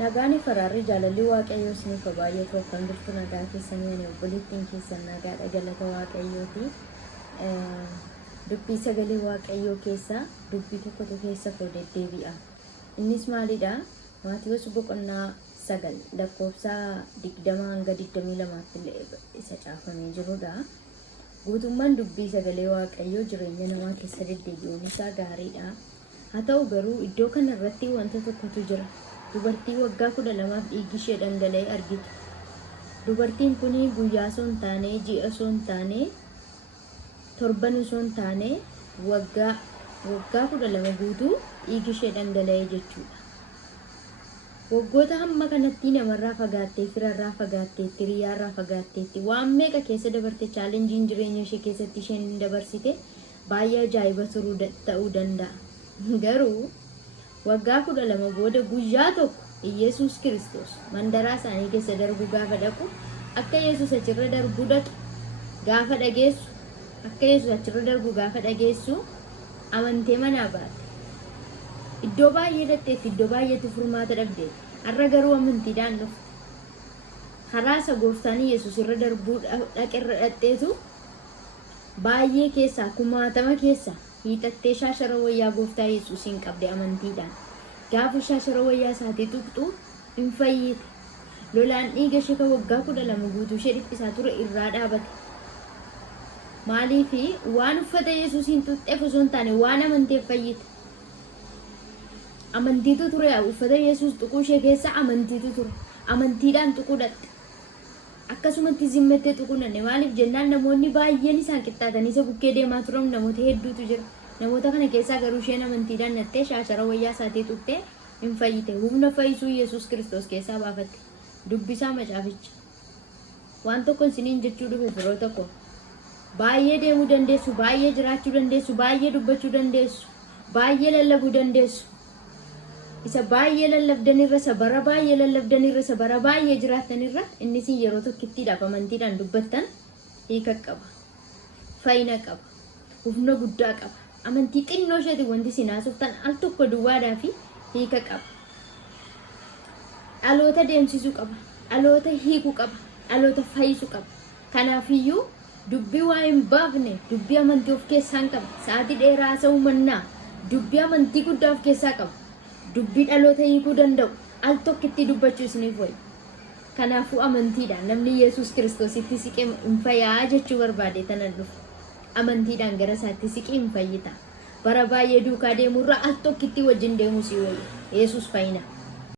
Nagaani faraarri jaalalli waaqayyoo isiniif baay'atu akkam jirtu nagaa keessanii ani obboleettiin keessan nagaadha galata waaqayyooti. Dubbii sagalee waaqayyoo keessaa dubbii tokkotu keessa koo deddeebi'a. Innis maalidha? Maatiyoos boqonnaa 9 lakkoofsa 20 hanga 22 illee isa caafamee jirudha. Guutummaan dubbii sagalee waaqayyoo jireenya namaa keessa deddeebi'uun isaa gaariidha. Haa ta'u garuu iddoo kanarratti wanta tokkotu jira. Dubartii waggaa 12 dhiigi ishee dhangala'ee argitu. Dubartiin kun guyyaa osoo hin taane, ji'a osoo hin taane, torban osoo hin taane waggaa 12 guutuu dhiigi ishee dhangala'ee jechuudha. Waggoota hamma kanatti namarraa fagaattee, firarraa fagaattee, hiriyaarraa fagaatteetti waan meeqa keessa dabarte chaalenjiin jireenya ishee keessatti isheen dabarsite baay'ee ajaa'iba ta'uu danda'a. Garuu waggaa 12 booda guyyaa tokko Yesuus Kiristoos mandaraa isaanii keessa darbuu gaafa dhaqu akka Yesuus achirra darbuu dhaqe gaafa dhageessu akka Yesuus achirra darbuu gaafa dhageessu amantee manaa baate. Iddoo baay'ee dhaqxeetti iddoo baay'eetti furmaata dhabde. Har'a garuu amantiidhaan dhufte. Karaa isa gooftaan Yesuus irra darbuu dhaqerra dhaqxeetu baay'ee keessaa 60 keessaa hiixattee shaashara wayyaa gooftaa Yesuusiin qabde amantiidhaan. Gaafa shaashara wayyaa isaatii tuqxu hin fayyite. Lolaan dhiiga ishee kan waggaa 12 guutuu ishee dhiphisaa ture irraa dhaabate. Maaliif waan uffata Yesuusiin tuqxeef osoo hin taane waan amanteef fayyite. Amantiitu ture uffata Yesuus tuquu ishee keessa amantiitu ture. Amantiidhaan tuquu dhatte. Akkasumatti zimmettee tuqunanne maaliif jennaan namoonni baay'een isaan qixxaatanii isa bukkee deemaa turan namoota hedduutu jira. Namoota kana keessaa garuu isheen amantiidhaan dhattee shaashara wayyaa isaatii tuqxee hin fayyite. Humna fayyisuu Yesuus Kiristoos keessaa baafatte. Dubbisaa macaaficha. Waan tokko isiniin jechuu dhufe firoo tokko. Baay'ee deemuu dandeessu, baay'ee jiraachuu dandeessu, baay'ee dubbachuu dandeessu, baay'ee lallabuu dandeessu. Isa baay'ee lallabdanirra isa bara baay'ee lallabdanirra isa bara baay'ee jiraatanirra innis yeroo tokkittiidhaaf amantiidhaan dubbattan hiika qaba. Fayyina qaba. Humna guddaa qaba. Amantii xinnoo isheetiin wanti isin haasoftan al tokko duwwaadhaa fi hiika qaba. Dhaloota deemsisuu qaba. Dhaloota hiikuu qaba. Dhaloota fayyisuu qaba. Kanaafiyyuu dubbii waa hin baafne dubbii amantii of keessaa qaba. Sa'aatii dheeraa haasa'uu mannaa dubbii amantii guddaa of keessaa qaba. Dubbii dhaloota hiikuu danda'u al tokkitti dubbachuu isiniif wayya. Kanaafuu amantiidhaan namni Yesuus Kiristoositti siqee hin fayyaa jechuu barbaade tanan dhufu. Amantiidhaan gara isaatti siqee hin fayyita. Bara baay'ee duukaa deemurraa al tokkitti wajjin deemuu si wayya. Yesuus fayyina.